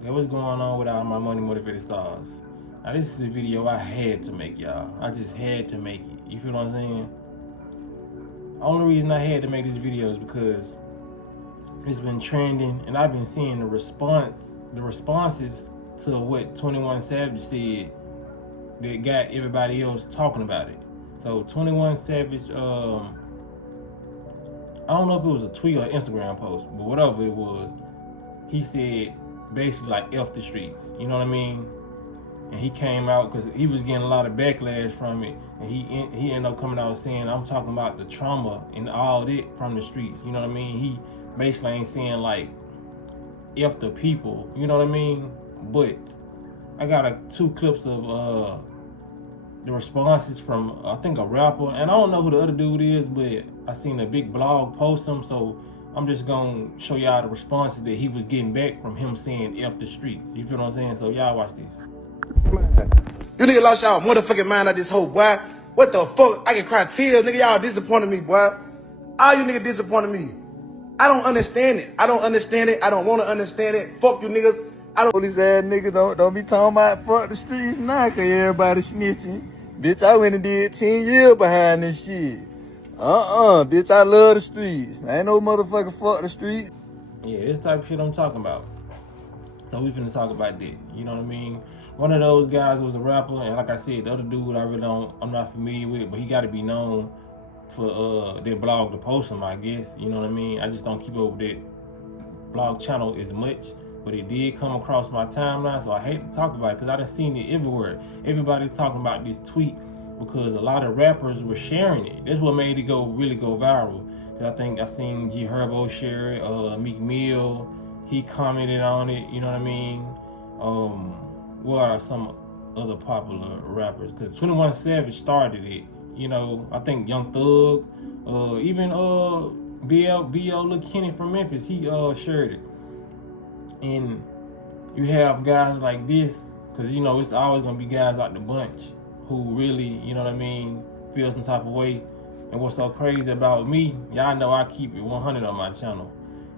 Okay, what's going on with all my money motivated stars? Now this is a video I had to make, y'all. I just had to make it. You feel what I'm saying? The only reason I had to make this video is because it's been trending and I've been seeing the responses to what 21 Savage said that got everybody else talking about it. So 21 Savage, I don't know if it was a tweet or Instagram post, but whatever it was, he said basically like F the streets. You know what I mean? And he came out because he was getting a lot of backlash from it, and he ended up coming out saying, I'm talking about the trauma and all that from the streets. You know what I mean? He basically ain't saying like F the people. You know what I mean? But I got two clips of the responses from I think a rapper, and I don't know who the other dude is, but I seen a big blog post him, so I'm just gonna show y'all the responses that he was getting back from him saying F the streets. You feel what I'm saying? So y'all watch this. You nigga lost y'all motherfucking mind out this whole boy. What the fuck? I can cry tears, nigga. Y'all disappointed me, boy. All you niggas disappointed me. I don't understand it. I don't understand it. I don't want to understand it. Fuck you niggas. I don't. Police ass nigga don't be talking about fuck the streets now, cause everybody snitching. Bitch, I went and did 10 years behind this shit. Bitch, I love the streets. I ain't no motherfucking fuck the streets. Yeah, this type of shit I'm talking about. So we finna talk about that. You know what I mean? One of those guys was a rapper, and like I said, the other dude I'm not familiar with, but he got to be known for their blog to post him, I guess. You know what I mean? I just don't keep up with that blog channel as much, but it did come across my timeline, so I hate to talk about it because I done seen it everywhere. Everybody's talking about this tweet because a lot of rappers were sharing it. That's what made it really go viral. Cause I think I seen G Herbo share it, Meek Mill, he commented on it. You know what I mean? What are some other popular rappers? Because 21 Savage started it. You know, I think Young Thug, even BL Lil Kenny from Memphis, he shared it. And you have guys like this, because you know it's always gonna be guys out the bunch who really, you know what I mean, feel some type of way. And what's so crazy about me, y'all know I keep it 100 on my channel.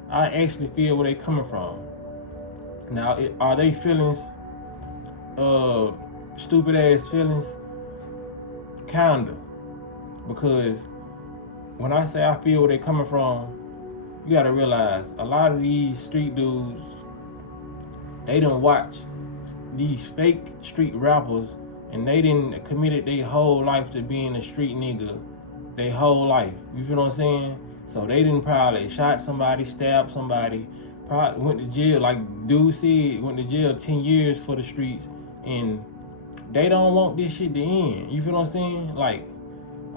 I actually feel where they coming from. Now, are they feelings, stupid ass feelings? Kinda. Because when I say I feel where they coming from, you gotta realize a lot of these street dudes, they done watch these fake street rappers and they didn't committed their whole life to being a street nigga, their whole life. You feel what I'm saying? So they didn't probably shot somebody, stabbed somebody, probably went to jail, like dude said, went to jail 10 years for the streets, and they don't want this shit to end. You feel what I'm saying? Like,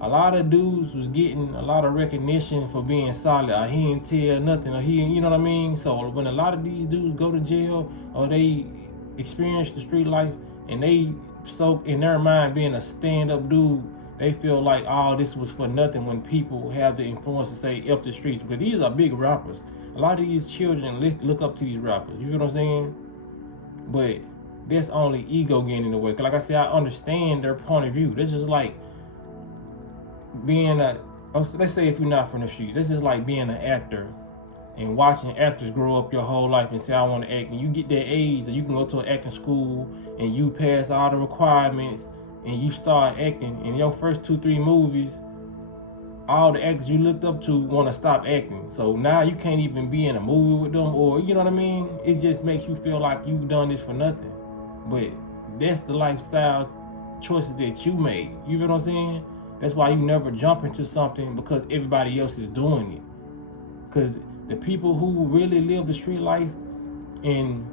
a lot of dudes was getting a lot of recognition for being solid, or he ain't tell nothing, or he, you know what I mean? So when a lot of these dudes go to jail or they experience the street life and they so in their mind being a stand-up dude, they feel like, oh, this was for nothing when people have the influence to say F the streets. Because these are big rappers. A lot of these children look up to these rappers. You feel what I'm saying? But that's only ego getting in the way. Because like I said, I understand their point of view. This is like being let's say if you're not from the streets, this is like being an actor and watching actors grow up your whole life and say, I want to act. And you get that age that you can go to an acting school and you pass all the requirements and you start acting. In your first 2-3 movies, all the actors you looked up to want to stop acting. So now you can't even be in a movie with them, or you know what I mean? It just makes you feel like you've done this for nothing. But that's the lifestyle choices that you made. You feel what I'm saying? That's why you never jump into something because everybody else is doing it. Because the people who really live the street life and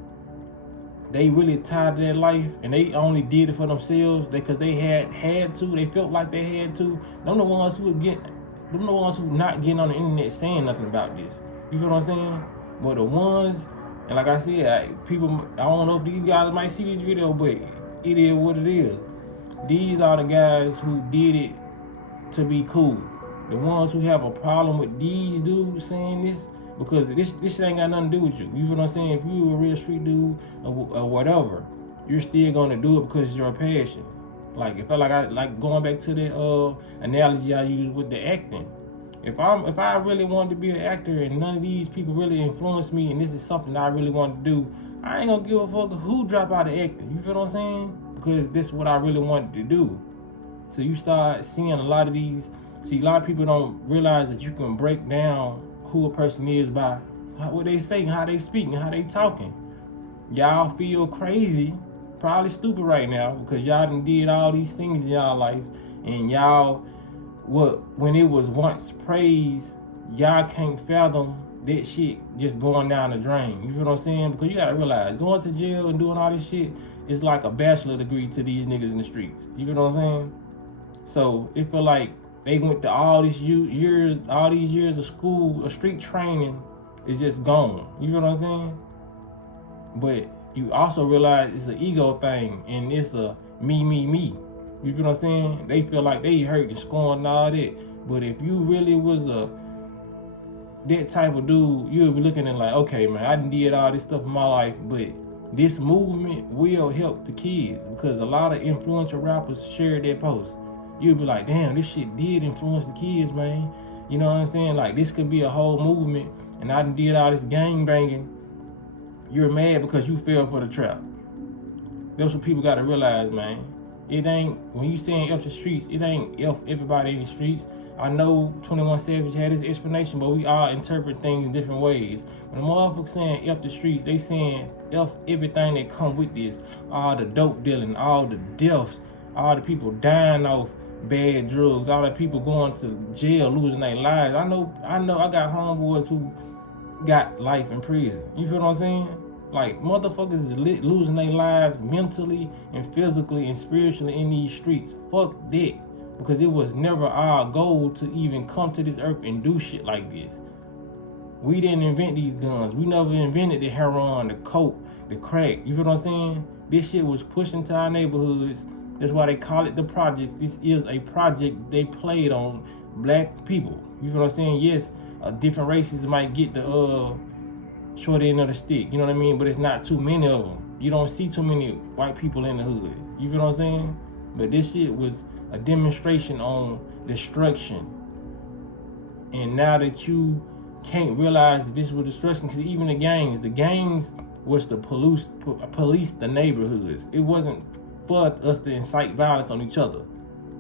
they really tied to their life and they only did it for themselves because they had to, they felt like they had to. Them the ones who not getting on the internet saying nothing about this. You feel what I'm saying? But the ones, and like I said, people, I don't know if these guys might see this video, but it is what it is. These are the guys who did it to be cool. The ones who have a problem with these dudes saying this, because this shit ain't got nothing to do with you. You know what I'm saying? If you a real street dude or whatever, you're still gonna do it because it's your passion. Like if I like going back to the analogy I used with the acting. If I really wanted to be an actor and none of these people really influenced me and this is something I really want to do, I ain't gonna give a fuck who drop out of acting. You feel what I'm saying? Because this is what I really wanted to do. So you start seeing a lot of people don't realize that you can break down who a person is by what they say, how they speak, and how they talking. Y'all feel crazy, probably stupid right now because y'all done did all these things in y'all life, and y'all, when it was once praised, y'all can't fathom that shit just going down the drain. You feel what I'm saying? Because you gotta realize, going to jail and doing all this shit is like a bachelor degree to these niggas in the streets. You feel what I'm saying? So it feel like they went to all these years of school, of street training is just gone. You feel what I'm saying? But you also realize it's an ego thing and it's a me. You feel what I'm saying? They feel like they hurt and scorned and all that. But if you really was that type of dude, you'll be looking at like, okay, man, I done did all this stuff in my life, but this movement will help the kids because a lot of influential rappers shared their posts. You'll be like, damn, this shit did influence the kids, man. You know what I'm saying? Like, this could be a whole movement, and I done did all this gang banging. You're mad because you fell for the trap. That's what people gotta realize, man. It ain't, when you saying F the streets, it ain't F everybody in the streets. I know 21 Savage had his explanation, but we all interpret things in different ways. When the motherfuckers saying F the streets, they saying F everything that come with this. All the dope dealing, all the deaths, all the people dying off bad drugs, all the people going to jail, losing their lives. I know, I got homeboys who got life in prison. You feel what I'm saying? Like, motherfuckers is losing their lives mentally and physically and spiritually in these streets. Fuck that. Because it was never our goal to even come to this earth and do shit like this. We didn't invent these guns. We never invented the heroin, the coke, the crack. You feel what I'm saying? This shit was pushed into our neighborhoods. That's why they call it the projects. This is a project they played on black people. You feel what I'm saying? Yes, different races might get the short end of the stick, you know what I mean? But it's not too many of them. You don't see too many white people in the hood. You feel what I'm saying? But this shit was a demonstration on destruction. And now that you can't realize that this was destruction, because even the gangs was to police the neighborhoods. It wasn't for us to incite violence on each other.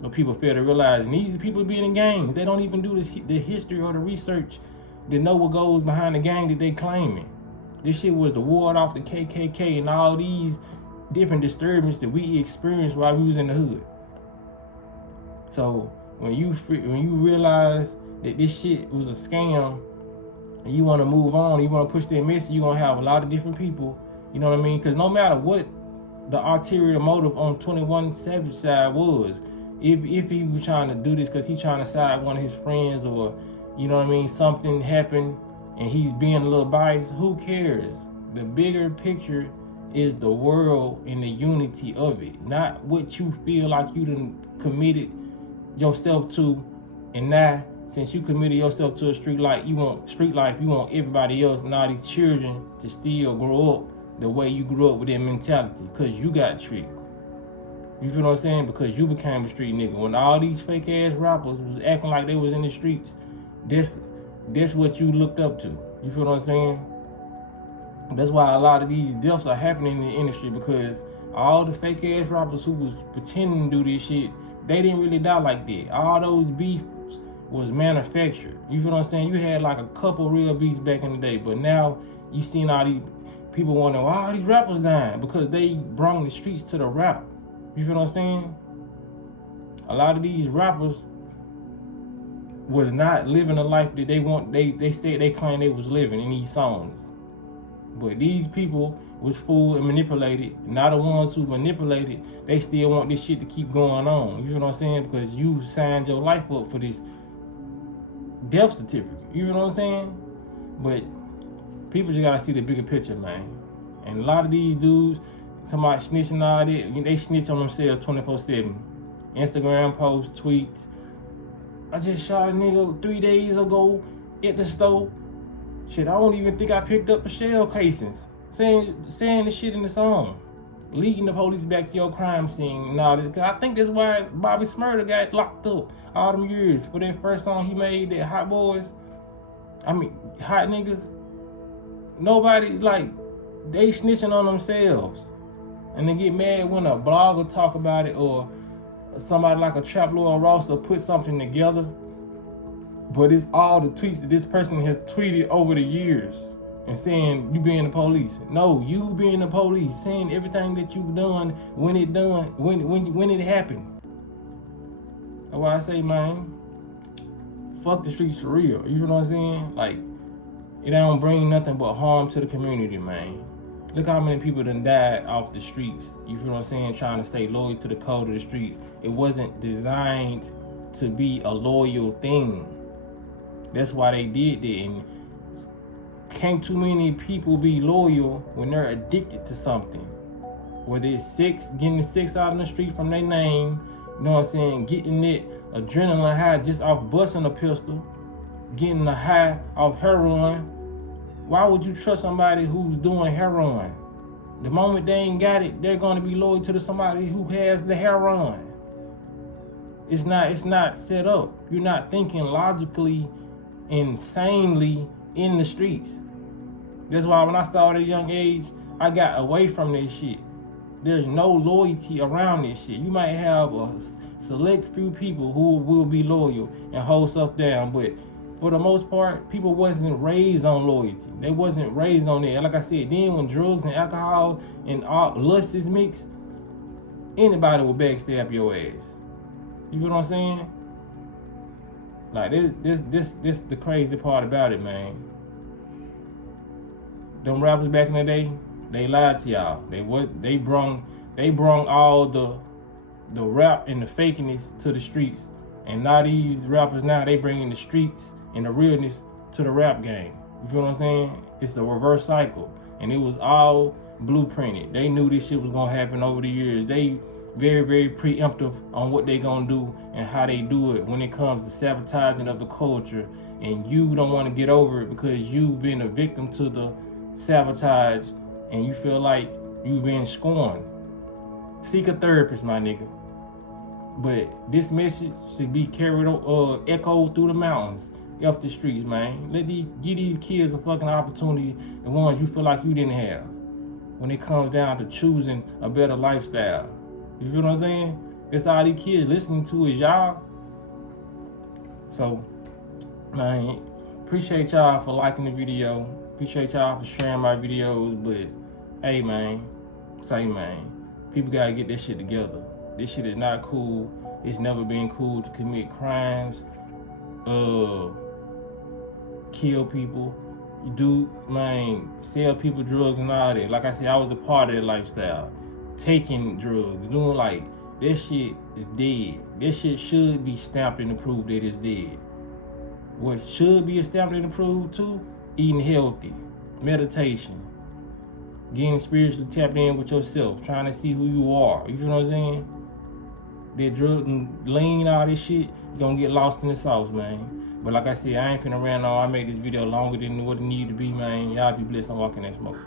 But people fail to realize, and these people being in gangs, they don't even do the history or the research to know what goes behind the gang that they claiming. This shit was to ward off the KKK and all these different disturbances that we experienced while we was in the hood. So when you realize that this shit was a scam and you want to move on, you want to push that message, you're going to have a lot of different people, you know what I mean? Because no matter what the ulterior motive on 21 Savage side was, if he was trying to do this because he's trying to side one of his friends, or you know what I mean, something happened and he's being a little biased, who cares? The bigger picture is the world and the unity of it, not what you feel like you done committed yourself to. And now, since you committed yourself to a street life, you want everybody else and all these children to still grow up the way you grew up with that mentality, because you got tricked. You feel what I'm saying? Because you became a street nigga. When all these fake ass rappers was acting like they was in the streets, that's what you looked up to. You feel what I'm saying? That's why a lot of these deaths are happening in the industry, because all the fake ass rappers who was pretending to do this shit, they didn't really die like that. All those beefs was manufactured. You feel what I'm saying? You had like a couple real beefs back in the day, but now you seen all these people wondering why all these rappers dying, because they brought the streets to the rap. You feel what I'm saying? A lot of these rappers was not living the life that they want. They said they claimed they was living in these songs. But these people was fooled and manipulated. Now the ones who manipulated, they still want this shit to keep going on. You feel what I'm saying? Because you signed your life up for this death certificate. You feel what I'm saying? But people just gotta see the bigger picture, man. And a lot of these dudes, somebody snitching all that, they snitch on themselves 24/7. Instagram posts, tweets. I just shot a nigga 3 days ago at the store. Shit, I don't even think I picked up the shell casings. Saying the shit in the song. leading the police back to your crime scene and all this. Cause I think that's why Bobby Smurder got locked up all them years for that first song he made, that Hot Boys. I mean, Hot Niggas. Nobody, like, they snitching on themselves. And they get mad when a blogger talk about it, or somebody like a Trap Lord Ross will put something together. But it's all the tweets that this person has tweeted over the years and saying you being the police. No, you being the police, saying everything that you've done when it happened. That's why I say, man, fuck the streets for real. You know what I'm saying? Like, it don't bring nothing but harm to the community, man. Look how many people done died off the streets. You feel what I'm saying? Trying to stay loyal to the code of the streets. It wasn't designed to be a loyal thing. That's why they did that. And can't too many people be loyal when they're addicted to something. Whether it's sex, getting the sex out in the street from their name, you know what I'm saying, getting that adrenaline high just off busting a pistol, getting a high off heroin. Why would you trust somebody who's doing heroin? The moment they ain't got it, they're going to be loyal to somebody who has the heroin. It's not set up. You're not thinking logically, insanely in the streets. That's why when I started at a young age, I got away from this shit. There's no loyalty around this shit. You might have a select few people who will be loyal and hold stuff down, but for the most part, people wasn't raised on loyalty. They wasn't raised on that. Like I said, then when drugs and alcohol and lust is mixed, anybody will backstab your ass. You know what I'm saying? Like this the crazy part about it, man. Them rappers back in the day, they lied to y'all. They brung all the rap and the fakeness to the streets. And now these rappers they bringing the streets and the realness to the rap game. You feel what I'm saying? It's a reverse cycle. And it was all blueprinted. They knew this shit was gonna happen over the years. They very, very preemptive on what they gonna do and how they do it when it comes to sabotaging of the culture. And you don't want to get over it because you've been a victim to the sabotage and you feel like you've been scorned. Seek a therapist, my nigga. But this message should be carried echoed through the mountains, off the streets, man. Give these kids a fucking opportunity, the ones you feel like you didn't have, when it comes down to choosing a better lifestyle. You feel what I'm saying? That's all these kids listening to is y'all. So, man, appreciate y'all for liking the video. Appreciate y'all for sharing my videos. But, hey, man, people gotta get this shit together. This shit is not cool. It's never been cool to commit crimes, kill people, sell people drugs and all that. Like I said, I was a part of that lifestyle. Taking drugs, doing like, this shit is dead. This shit should be stamped and approved that it's dead. What should be stamped and approved too? Eating healthy, meditation, getting spiritually tapped in with yourself, trying to see who you are. You feel what I'm saying? That drug and lean, all this shit, you gonna get lost in the sauce, man. But like I said, I ain't finna rant on. I made this video longer than what it needed to be, man. Y'all be blessed on walking that smoke.